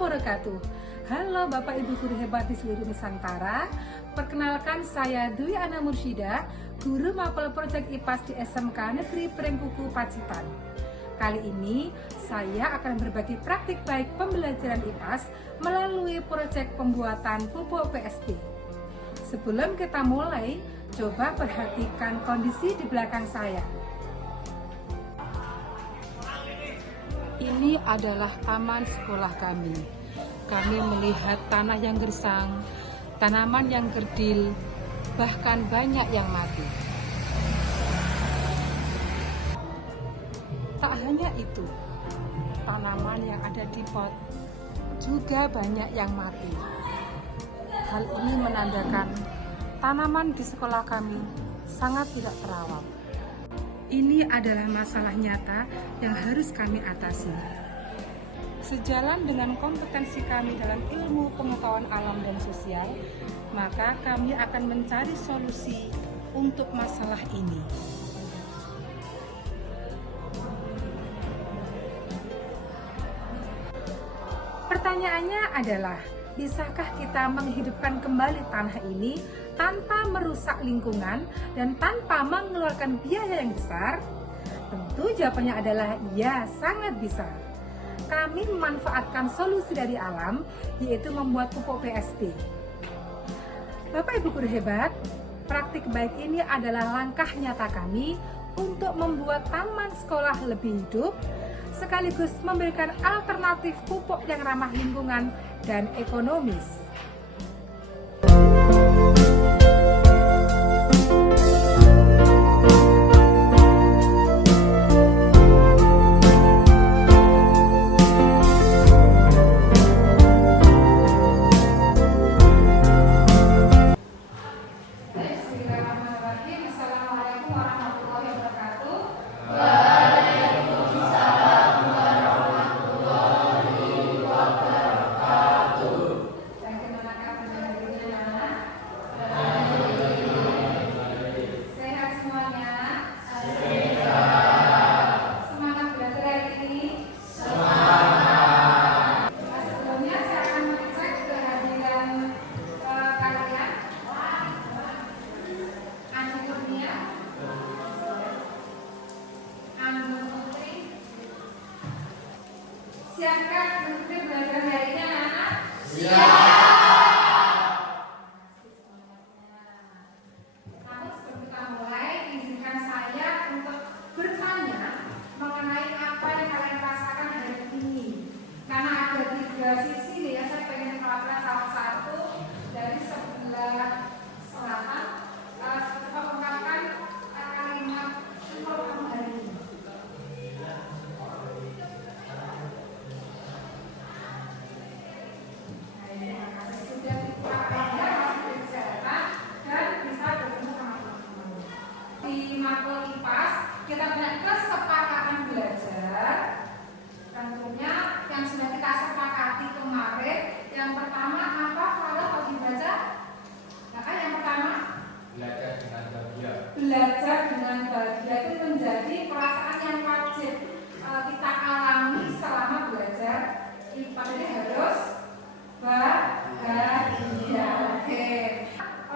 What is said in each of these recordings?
wabarakatuh. Halo Bapak Ibu guru hebat di seluruh Nusantara. Perkenalkan, saya Dwi Ana Mursyida, guru mapel proyek IPAS di SMK Negeri Perengkuku Pacitan. Kali ini saya akan berbagi praktik baik pembelajaran IPAS melalui proyek pembuatan pupuk PSB. Sebelum kita mulai, coba perhatikan kondisi di belakang saya. Ini adalah taman sekolah kami. Kami melihat tanah yang gersang, tanaman yang kerdil, bahkan banyak yang mati. Tak hanya itu, tanaman yang ada di pot juga banyak yang mati. Hal ini menandakan tanaman di sekolah kami sangat tidak terawat. Ini adalah masalah nyata yang harus kami atasi. Sejalan dengan kompetensi kami dalam ilmu pengetahuan alam dan sosial, maka kami akan mencari solusi untuk masalah ini. Pertanyaannya adalah, bisakah kita menghidupkan kembali tanah ini tanpa merusak lingkungan dan tanpa mengeluarkan biaya yang besar? Tentu jawabannya adalah ya, sangat bisa. Kami memanfaatkan solusi dari alam, yaitu membuat pupuk PSB. Bapak Ibu guru hebat, praktik baik ini adalah langkah nyata kami untuk membuat taman sekolah lebih hidup, sekaligus memberikan alternatif pupuk yang ramah lingkungan dan ekonomis. Assalamualaikum warahmatullahi wabarakatuh. Siapkah mengikuti belajar hari ini anak-anak? Siap! Namun sebelum kita mulai, izinkan saya untuk bertanya mengenai apa yang kalian rasakan hari ini. Karena ada 3 sisi nih ya, saya pengen melakukan salah satu dari sebelah selatan. Coba ungkapkan kalimat program hari ini. Di mapel IPAS kita punya kesepakatan belajar, tentunya yang sudah kita sepakati kemarin. Yang pertama apa? Kalau dibaca, maka yang pertama belajar dengan bahagia. Belajar dengan bahagia itu menjadi perasaan yang wajib kita alami selama belajar IPA. Jadi harus bahagia. Oke.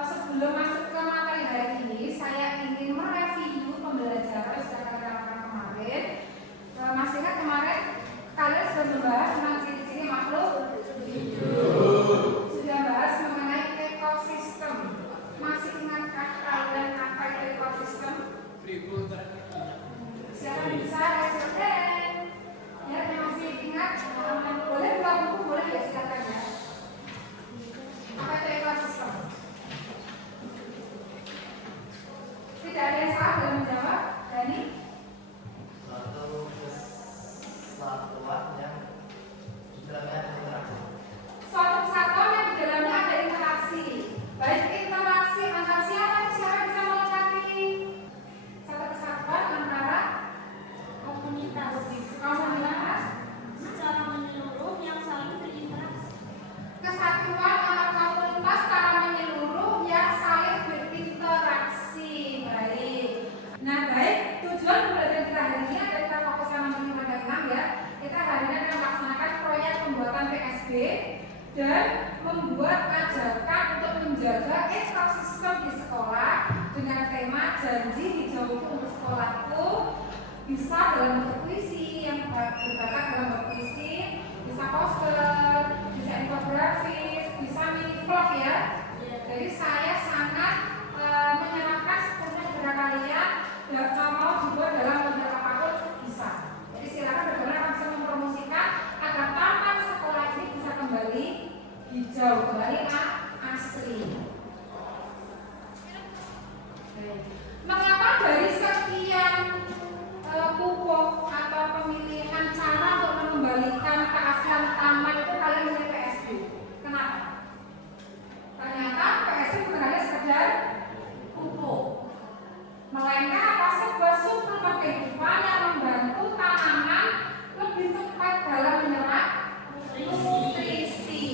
Sebelum masuk ke materi hari ini, saya ingin mereview pembelajaran yang sudah kita lakukan kemarin. Masih ingat kemarin kalian sudah membahas tentang ciri-ciri makhluk hidup, sudah bahas mengenai ekosistem. Masih ingatkah kalian apa itu ekosistem? Siapa bisa raise hand? Ya, yang masih ingat, boleh buka buku, boleh ya, silakan ya. Apa itu ekosistem? Tidak ada yang salah dalam menjawab. Dani? Suatu kesatuan yang di dalamnya ada interaksi. Suatu kesatuan yang di dalamnya ada interaksi. Baik interaksi antar siapa bisa melengkapi? Satu kesatuan antara komunitas secara menyeluruh yang saling berinteraksi. Kesatuan antar komunitas secara menyeluruh yang saling berinteraksi. Baik. Nah, baik. Tujuan dengan tema janji hijauku untuk sekolahku. Bisa dalam bentuk puisi yang berbakat dalam bentuk puisi, bisa poster, bisa infografis, bisa mini vlog ya. Jadi saya sangat menyerahkan sepenuhnya kepada kalian. Dan mau dibuat dalam model apapun bisa. Jadi silakan benar-benar langsung mempromosikan agar taman sekolah ini bisa kembali hijau, kembali asli. Mengapa dari sekian pupuk atau pemilihan cara untuk mengembalikan keaslian taman itu kalian memilih PSB? Kenapa? Ternyata PSB bukan hanya sekedar pupuk, melainkan apa sebuah suplemen kehidupan yang membantu tanaman lebih cepat dalam menyerap nutrisi.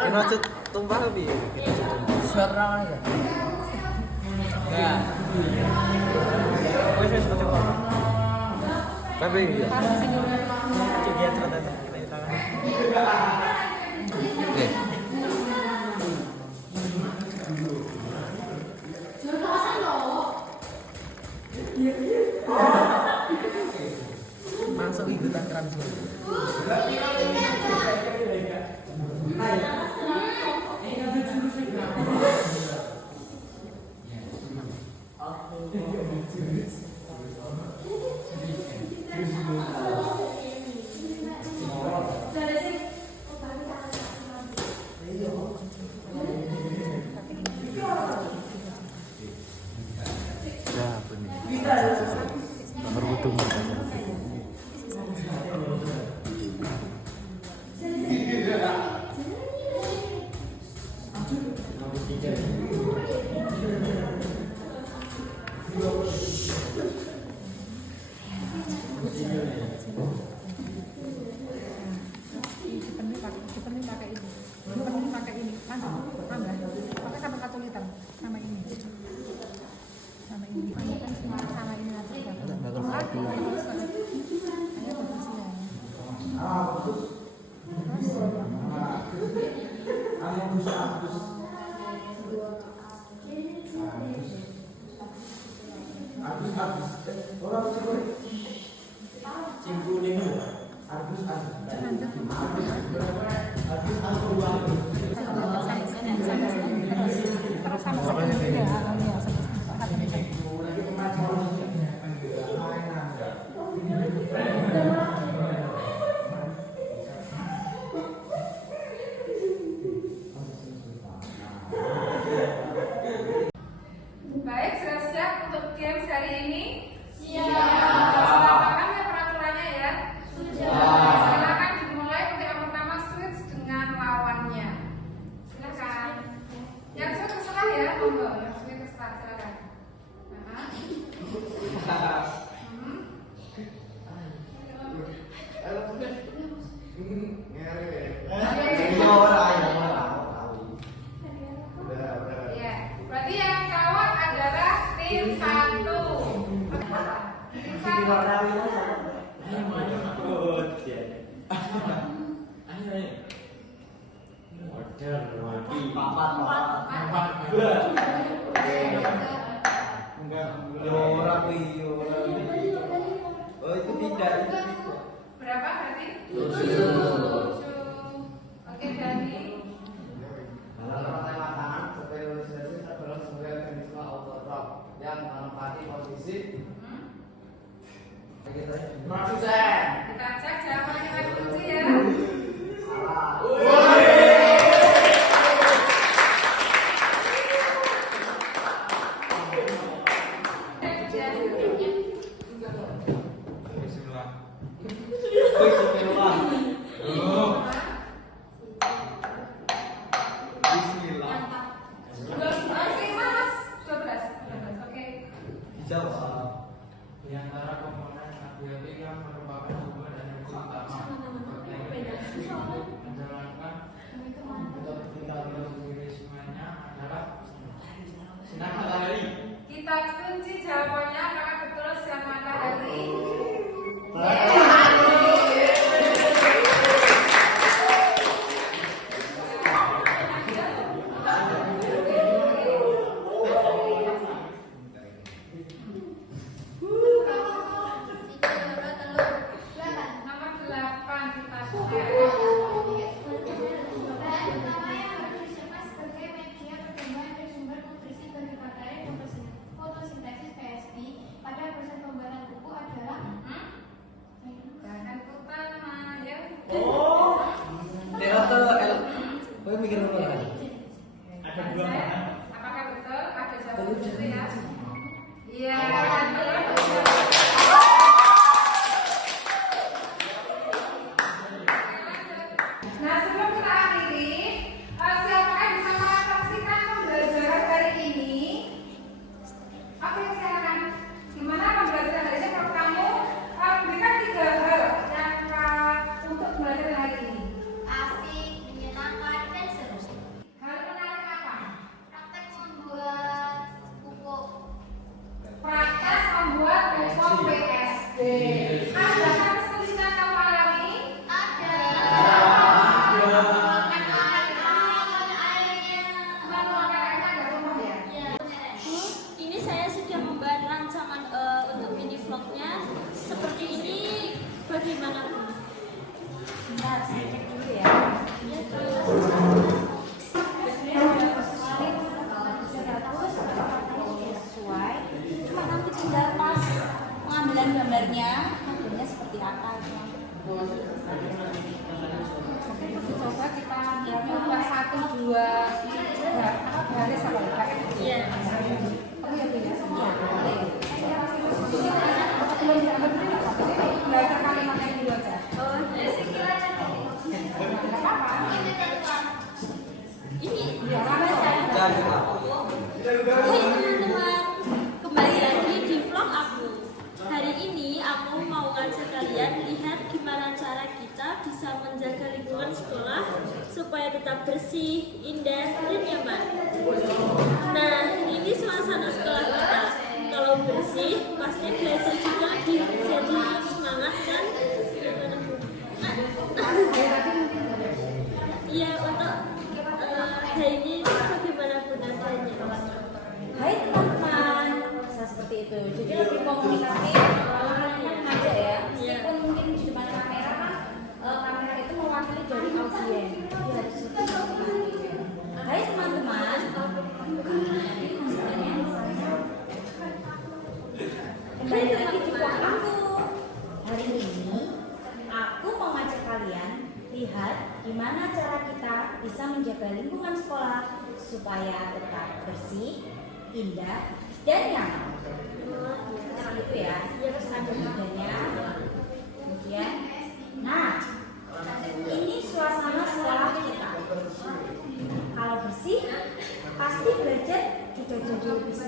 Kena tumpah lebih ya? Suara ya? Ya. Wes coba. Tapi ya. Coba cerita kita tangan. Oke. Masuk itu takaran semua. Sama-sama games hari ini? Sudah paham ya peraturannya ya? Silakan dimulai untuk yang pertama switch dengan lawannya. Silakan. Yang switch terserah ya, monggo. Yang switch terserah, silakan. Ya, berarti yang kawan adalah tim 1. Tim 1. Oh itu tidak. Berapa berarti? 7. Oke, Dani. yang menempati posisi Kita cek jawabannya lagi kunci ya. Oke, Mas. 12. Oke. di antara komponen abiotik yang merupakan hubungan dan yang utama menjalankan metabolismenya adalah sinar matahari. Kita kunci jawabannya apakah betul sinar matahari? Nomor 8 kita cek. Bahan utama yang harus disiapkan sebagai media pertumbuhan bersumber nutrisi bagi bakteri dan fotosintesis PSP pada proses pembuatan pupuk adalah Bahan utama ya. Mikir dulu kan? Ada 2 bahan. Apakah betul? Ada jawaban betul ya? Iya, betul. Nah, sebelum kita akhiri, siapakah yang bisa merefleksikan pembelajaran hari ini? Oke, silakan. Gimana pembelajaran hari ini? Kalau kamu berikan 3 hal yang untuk belajar hari ini. asik, menyenangkan, dan seru. Hal menarik apa? Praktek membuat pupuk. Praktek membuat pupuk PSB. Adakah kesulitan kamu alami? Ada. Menuangkan airnya agak rumah ya? Ini saya sudah membuat rancangan untuk mini vlognya. Seperti ini, bagaimana Bu? Bentar, saya cek dulu ya. Ya, Sesuai. Cuma nanti tinggal pas pengambilan gambarnya, hasilnya seperti apa gitu. Oke, coba kita gambar 1, 2 baris apa ya? Iya. Oh iya, iya. Belum diambil dulu nggak apa-apa. Jadi baca kalimatnya dulu aja. Oh, Nggak apa-apa. ini Biar ramai saya. Hai teman-teman, kembali lagi di vlog aku. Hari ini aku mau ngajak kalian lihat gimana cara kita bisa menjaga lingkungan sekolah supaya tetap bersih, indah, dan nyaman. Nah, ini suasana sekolah kita. Kalau bersih, pasti belajar juga jadi semangat kan? Gimana Bu? Iya, untuk hari ini bagaimana Bu nadanya? Hai teman-teman, bisa seperti itu. Jadi lebih komunikatif, aja ya. Meskipun mungkin di depan kamera kan, kamera itu mewakili dari audien. Jadi harus lebih komunikatif. Hai teman-teman, kembali lagi di vlog aku. Hari ini aku mau ngajak kalian lihat gimana cara kita bisa menjaga lingkungan sekolah supaya tetap bersih, indah, dan nyaman.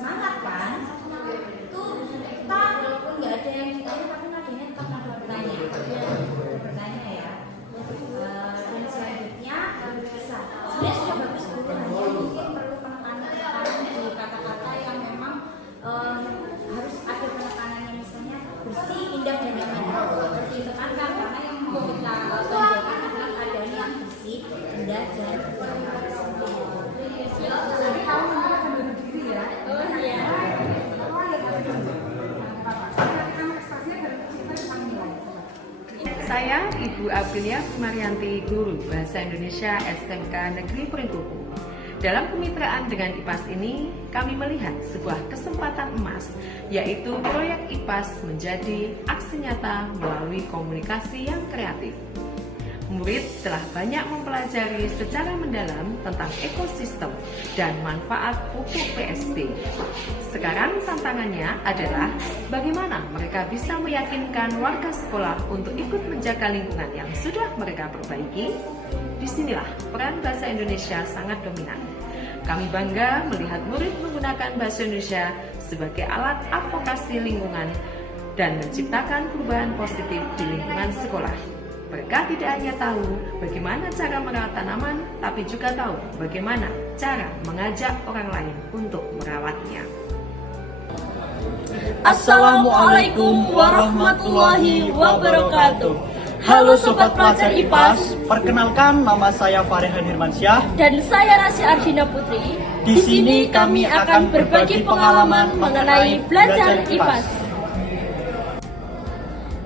semangat kan, itu kita walaupun nggak ada yang ditanya tapi nadanya tetap nada bertanya ya. Dan selanjutnya bisa sebenarnya sudah bagus guru, hanya mungkin perlu penekanan di kata-kata yang memang harus ada penekanannya, misalnya bersih, indah dan nyaman. Harus ditekankan karena yang mau kita tonjolkan adalah keadaan yang bersih, indah dan nyaman. Jadi kamu memang sambil berdiri ya. Oh iya. Oh ya, kita ekspresinya dari kita bisa menilai. Saya Ibu Aprilia Marianti, guru Bahasa Indonesia SMK Negeri Pringkuku. Dalam kemitraan dengan IPAS ini, kami melihat sebuah kesempatan emas, yaitu proyek IPAS menjadi aksi nyata melalui komunikasi yang kreatif. Murid telah banyak mempelajari secara mendalam tentang ekosistem dan manfaat pupuk PSB. Sekarang tantangannya adalah bagaimana mereka bisa meyakinkan warga sekolah untuk ikut menjaga lingkungan yang sudah mereka perbaiki. Disinilah peran bahasa Indonesia sangat dominan. Kami bangga melihat murid menggunakan bahasa Indonesia sebagai alat advokasi lingkungan dan menciptakan perubahan positif di lingkungan sekolah. Mereka tidak hanya tahu bagaimana cara merawat tanaman, tapi juga tahu bagaimana cara mengajak orang lain untuk merawatnya. Assalamualaikum warahmatullahi wabarakatuh. Halo Sobat Pelajar IPAS, Perkenalkan, nama saya Farehan Hirmansyah. dan saya Rasy Ardina Putri. Di sini kami akan berbagi pengalaman mengenai belajar IPAS.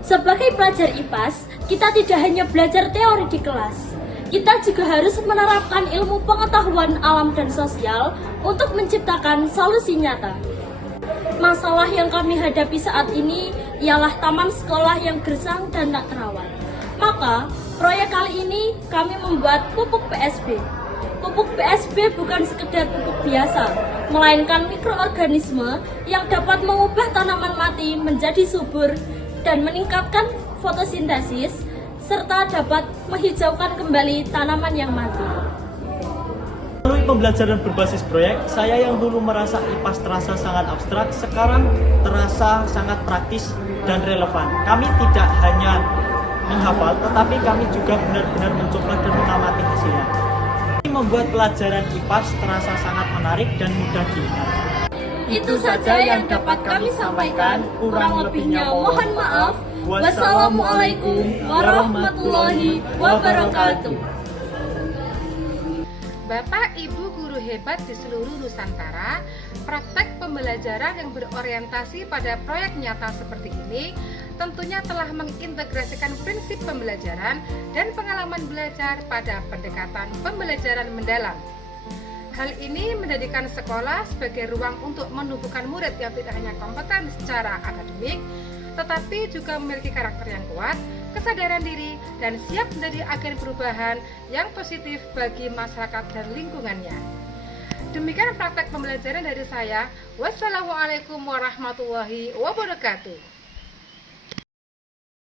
Sebagai pelajar IPAS, kita tidak hanya belajar teori di kelas. Kita juga harus menerapkan ilmu pengetahuan alam dan sosial untuk menciptakan solusi nyata. Masalah yang kami hadapi saat ini ialah taman sekolah yang gersang dan tak terawat. Maka, proyek kali ini kami membuat pupuk PSB. Pupuk PSB bukan sekedar pupuk biasa, melainkan mikroorganisme yang dapat mengubah tanaman mati menjadi subur dan meningkatkan fotosintesis, serta dapat menghijaukan kembali tanaman yang mati. Melalui pembelajaran berbasis proyek, saya yang dulu merasa IPAS terasa sangat abstrak, sekarang terasa sangat praktis dan relevan. Kami tidak hanya menghafal, tetapi kami juga benar-benar mencoba dan mengamati hasilnya. Ini membuat pelajaran IPAS terasa sangat menarik dan mudah diingat. Itu saja yang dapat kami sampaikan. Kurang lebihnya mohon maaf. Wassalamualaikum warahmatullahi wabarakatuh. Bapak, Ibu guru hebat di seluruh Nusantara, praktek pembelajaran yang berorientasi pada proyek nyata seperti ini tentunya telah mengintegrasikan prinsip pembelajaran dan pengalaman belajar pada pendekatan pembelajaran mendalam. Hal ini menjadikan sekolah sebagai ruang untuk menumbuhkan murid yang tidak hanya kompeten secara akademik, tetapi juga memiliki karakter yang kuat, kesadaran diri, dan siap menjadi agen perubahan yang positif bagi masyarakat dan lingkungannya. Demikian praktek pembelajaran dari saya. Wassalamualaikum warahmatullahi wabarakatuh.